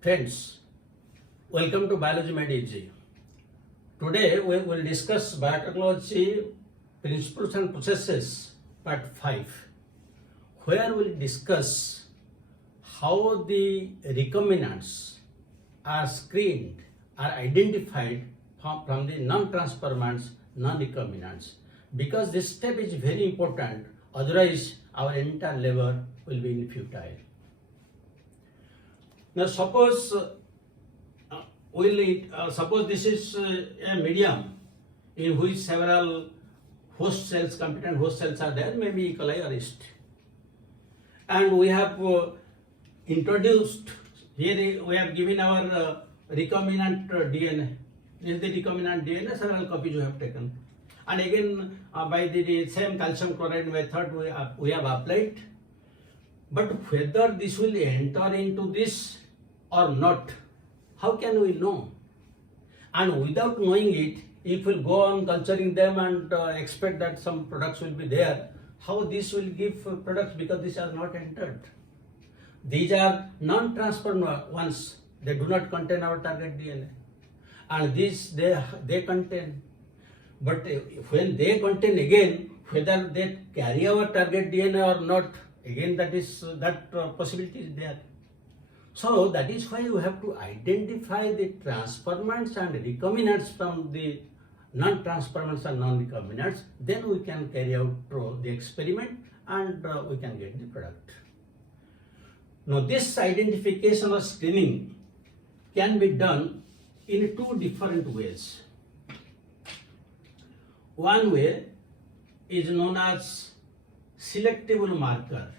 Friends, welcome to Biology Made Easy. Today we will discuss biotechnology principles and processes part 5, where we will discuss how the recombinants are screened, are identified from the non-transformants, non-recombinants. Because this step is very important, otherwise our entire labor will be futile. Now suppose suppose this is a medium in which several host cells, competent host cells are there, maybe E. coli or yeast. And we have introduced, here we have given our recombinant DNA. This is the recombinant DNA, several copies we have taken. And again, by the same calcium chloride method we have applied. But whether this will enter into this or not, how can we know? And without knowing it, if we go on culturing them and expect that some products will be there, how this will give products, because these are not entered. These are non-transferred ones. They do not contain our target DNA. And these they contain. But when they contain again, whether they carry our target DNA or not, again that possibility is there. So that is why you have to identify the transformants and recombinants from the non-transformants and non-recombinants. Then we can carry out the experiment and we can get the product. Now this identification or screening can be done in two different ways. One way is known as selectable marker.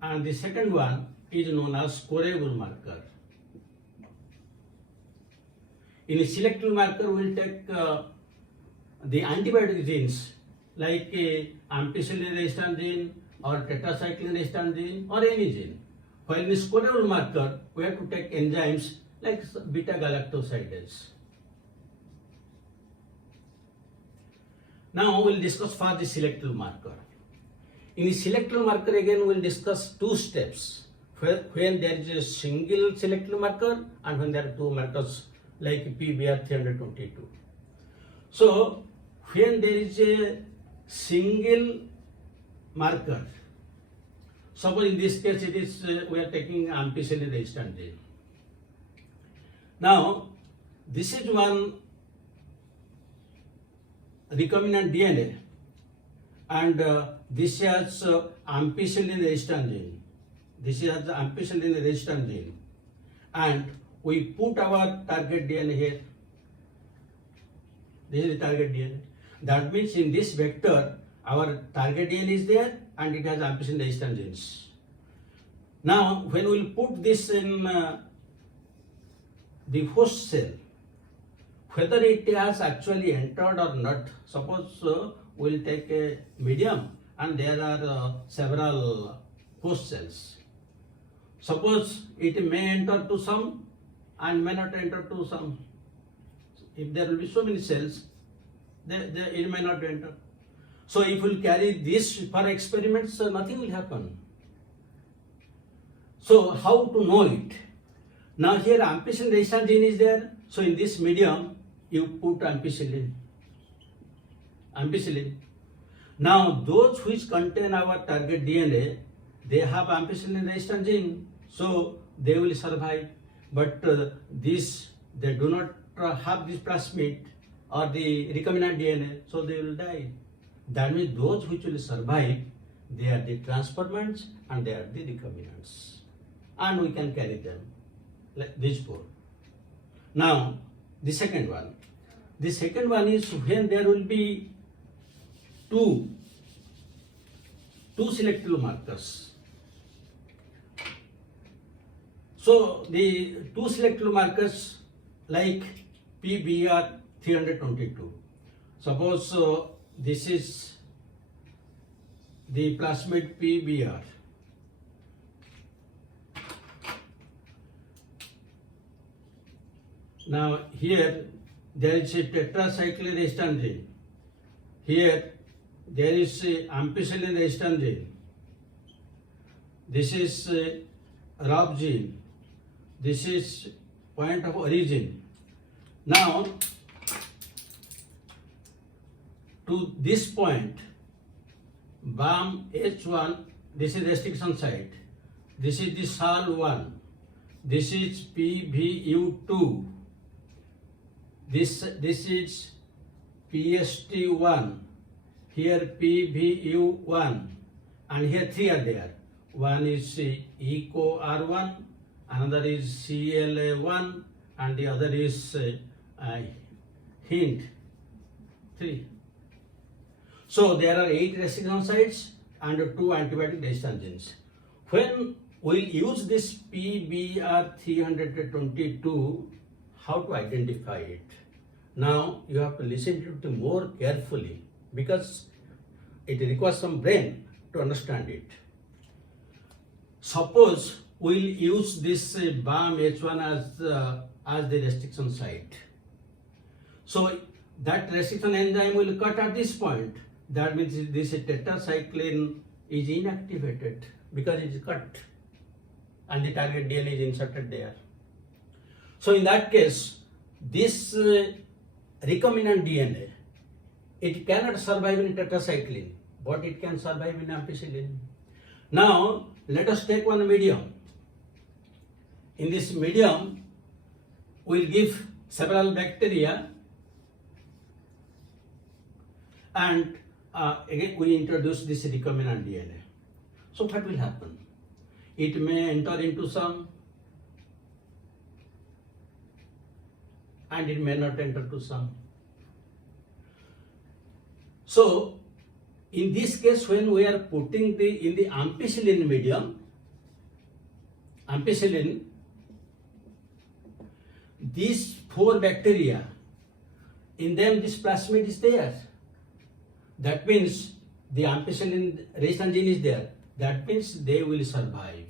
And the second one is known as scorable marker. In a selectable marker, we will take the antibiotic genes like ampicillin resistant gene or tetracycline resistant gene or any gene. While in a scorable marker, we have to take enzymes like beta-galactosidase. Now we will discuss for the selectable marker. In the selectable marker, again we will discuss two steps. When there is a single selectable marker and when there are two markers like PBR322. So when there is a single marker, suppose in this case it is we are taking ampicillin resistant gene. Now this is one recombinant DNA and this has ampicillin resistant gene. This is the ampicillin resistant gene, and we put our target DNA here. This is the target DNA. That means in this vector, our target DNA is there and it has ampicillin resistant genes. Now, when we will put this in the host cell, whether it has actually entered or not, suppose we will take a medium and there are several host cells. Suppose it may enter to some and may not enter to some. If there will be so many cells, it may not enter. So if we will carry this for experiments, nothing will happen. So how to know it? Now here ampicillin resistant gene is there. So in this medium, you put ampicillin. Now those which contain our target DNA, they have ampicillin resistant gene, so they will survive. But they do not have this plasmid or the recombinant DNA, so they will die. That means those which will survive, they are the transformants and they are the recombinants. And we can carry them, like these four. Now, the second one. The second one is when there will be two selectable markers. So the two selectable markers like PBR322. Suppose this is the plasmid PBR. Now here there is a tetracycline resistant gene. Here there is a ampicillin resistant gene. this is rab gene, this is point of origin. Now to this point, BAM H1, this is restriction site, this is the SAL1, this is PVU2, this is PST1, here PVU1, and here three are there. One is ECO R1, another is CLA1, and the other is HINT 3. So there are 8 restriction sites and 2 antibiotic resistant genes. When we use this PBR322, how to identify it? Now you have to listen to it more carefully because it requires some brain to understand it. Suppose we'll use this BAM H1 as the restriction site. So that restriction enzyme will cut at this point. That means this tetracycline is inactivated because it is cut and the target DNA is inserted there. So in that case, this recombinant DNA, it cannot survive in tetracycline, but it can survive in ampicillin. Now let us take one medium. In this medium, we'll give several bacteria, and again we introduce this recombinant DNA. So what will happen? It may enter into some and it may not enter to some. So in this case, when we are putting in the ampicillin medium, ampicillin, these 4 bacteria, in them this plasmid is there. That means the ampicillin resistant gene is there. That means they will survive.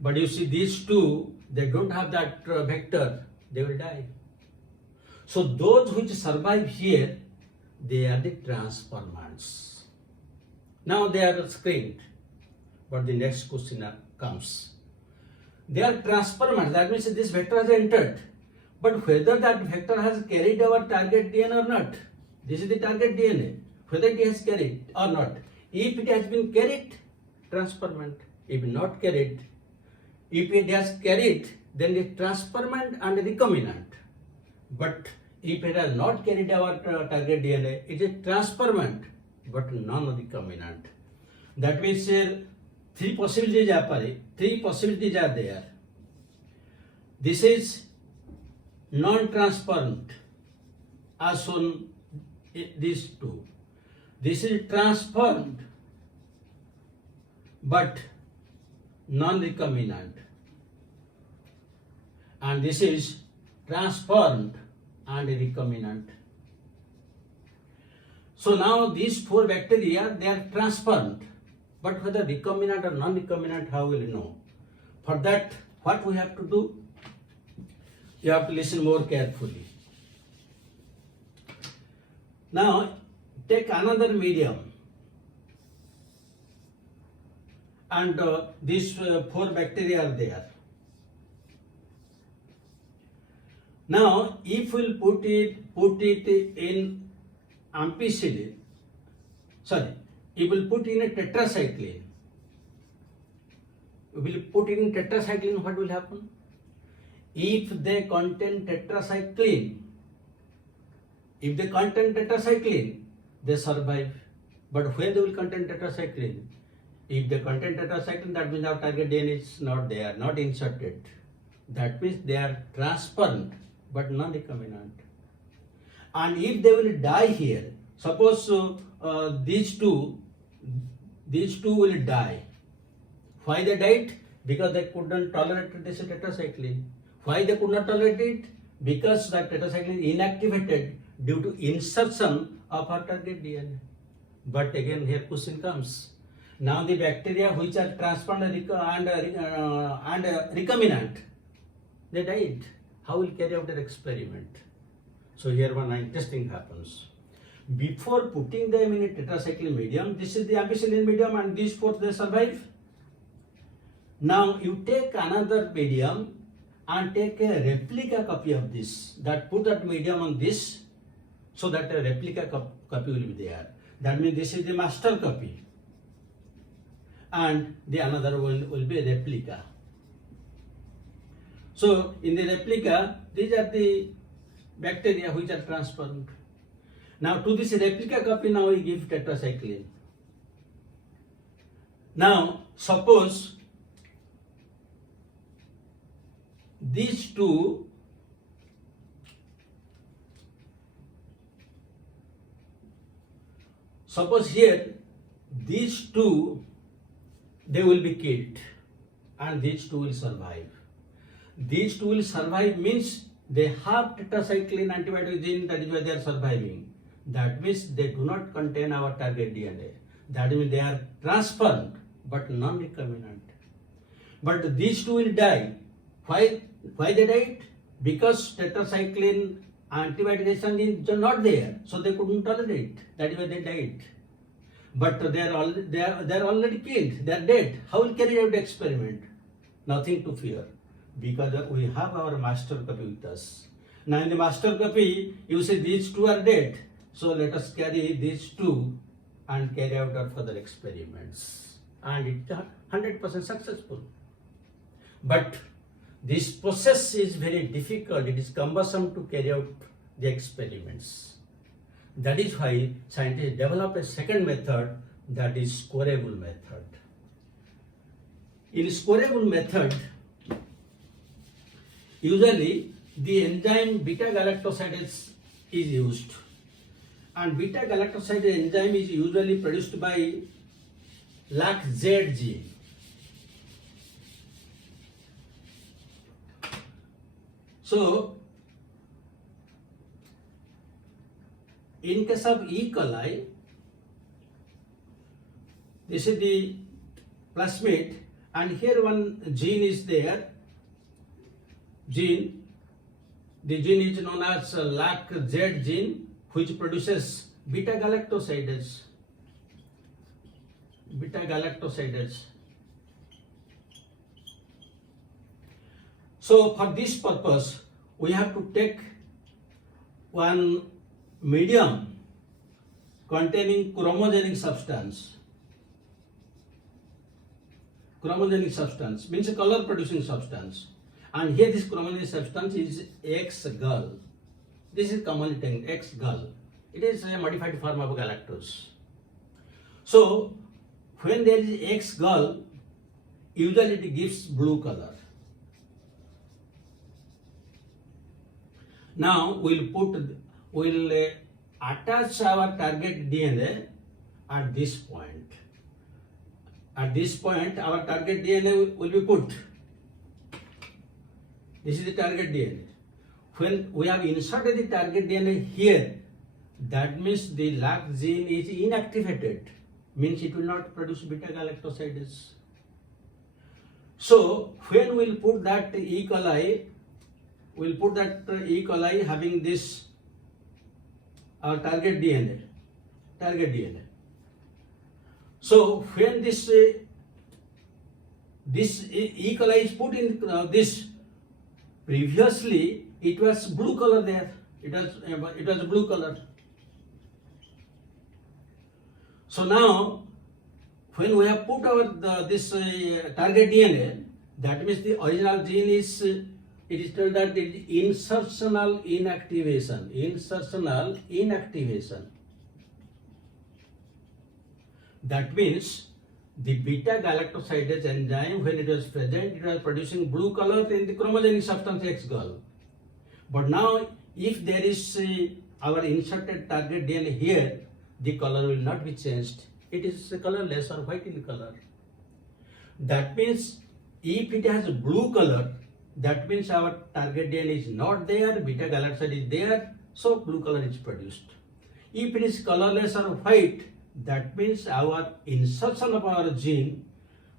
But you see these 2, they don't have that vector, they will die. So those which survive here, they are the transformants. Now they are screened. But the next question comes. They are transformants, that means this vector has entered. But whether that vector has carried our target DNA or not, this is the target DNA, whether it has carried or not. If it has been carried, transformant. If not carried, if it has carried, then it is transformant and recombinant. But if it has not carried our target DNA, it is transformant but non-recombinant. That means 3 possibilities are there. This is non-transparent, as shown these 2. This is transparent but non-recombinant, and this is transparent and recombinant. So now these 4 bacteria, they are transparent, but whether recombinant or non-recombinant, how will you know? For that, what we have to do? You have to listen more carefully. Now take another medium, and these 4 bacteria are there. Now if we'll put it in ampicillin, if we'll put in a tetracycline, what will happen? If they contain tetracycline, they survive. But where they will contain tetracycline? If they contain tetracycline, that means our target DNA is not there, not inserted. That means they are transparent but non-recombinant. And if they will die here, suppose these two will die. Why they died? Because they couldn't tolerate this tetracycline. Why they could not tolerate it? Because that tetracycline is inactivated due to insertion of our target DNA. But again here question comes. Now the bacteria which are transparent and recombinant, they died. How will carry out their experiment? So here one interesting happens. Before putting them in a tetracycline medium, this is the ampicillin medium and these 4 they survive. Now you take another medium and take a replica copy of this, that put that medium on this, so that a replica copy will be there. That means this is the master copy and the another one will be a replica. So in the replica, these are the bacteria which are transformed. Now to this replica copy, now we give tetracycline. Now suppose these two here these two, they will be killed and these two will survive. These two will survive means they have tetracycline antibiotic gene, that is why they are surviving. That means they do not contain our target DNA. That means they are transformed but non-recombinant. But these two will die. Why they died? Because tetracycline antibiotic is not there, so they couldn't tolerate. That is why they died. But they are already killed. They are dead. How will carry out the experiment? Nothing to fear, because we have our master copy with us. Now in the master copy, you say these two are dead. So let us carry these two and carry out our further experiments. And it's 100% successful. But this process is very difficult. It is cumbersome to carry out the experiments. That is why scientists developed a second method, that is scorable method. In scorable method, usually the enzyme beta-galactosidase is used. And beta-galactosidase enzyme is usually produced by LAC-Z gene. So, in case of E. coli, this is the plasmid, and here one gene is there. The gene is known as LAC-Z gene, which produces beta-galactosidase. So for this purpose, we have to take one medium containing chromogenic substance. Chromogenic substance means a color producing substance. And here this chromogenic substance is X-gal. This is commonly taken X-gal. It is a modified form of galactose. So when there is X-gal, usually it gives blue color. Now we'll attach our target DNA at this point. At this point, our target DNA will be put. This is the target DNA. When we have inserted the target DNA here, that means the LAC gene is inactivated, means it will not produce beta-galactosidase. So when we'll put that E. coli, having this our target DNA. So when this E. coli is put in this, previously it was blue color there. It was blue color. So now, when we have put our this target DNA, that means the original gene is. It is told that it is insertional inactivation. That means the beta-galactosidase enzyme, when it was present, it was producing blue color in the chromogenic substance X-gal. But now, if there is our inserted target DNA here, the color will not be changed. It is colorless or white in color. That means if it has a blue color, that means our target DNA is not there, beta-galactosidase is there, so blue color is produced. If it is colorless or white, that means our insertion of our gene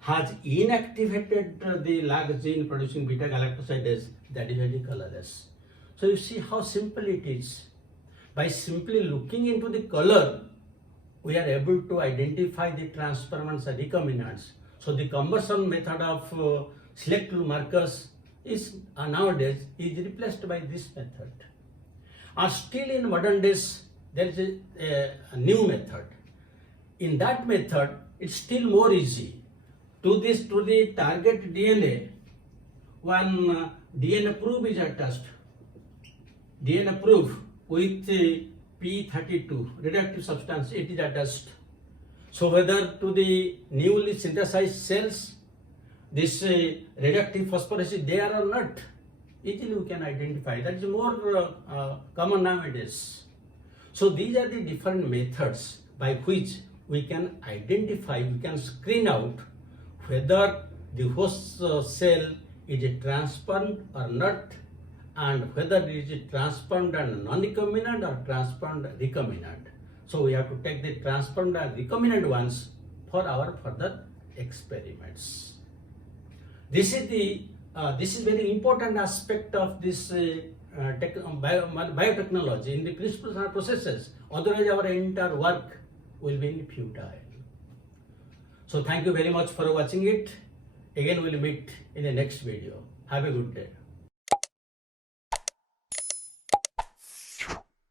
has inactivated the LAC gene producing beta-galactosidase, that is very colorless. So you see how simple it is. By simply looking into the color, we are able to identify the transformants and recombinants. So the conversion method of selectable markers is nowadays is replaced by this method. Still in modern days there is a new method. In that method it's still more easy. To the target DNA, one DNA probe is attached. DNA probe with P32 radioactive substance, it is attached. So whether to the newly synthesized cells this radioactive phosphorus is there or not, easily we can identify. That is more common nowadays. So these are the different methods by which we can identify, we can screen out whether the host cell is a transparent or not, and whether it is transparent and non-recombinant or transparent recombinant. So we have to take the transparent and recombinant ones for our further experiments. This is very important aspect of this biotechnology in the principles and processes. Otherwise, our entire work will be futile. So thank you very much for watching it. Again, we'll meet in the next video. Have a good day.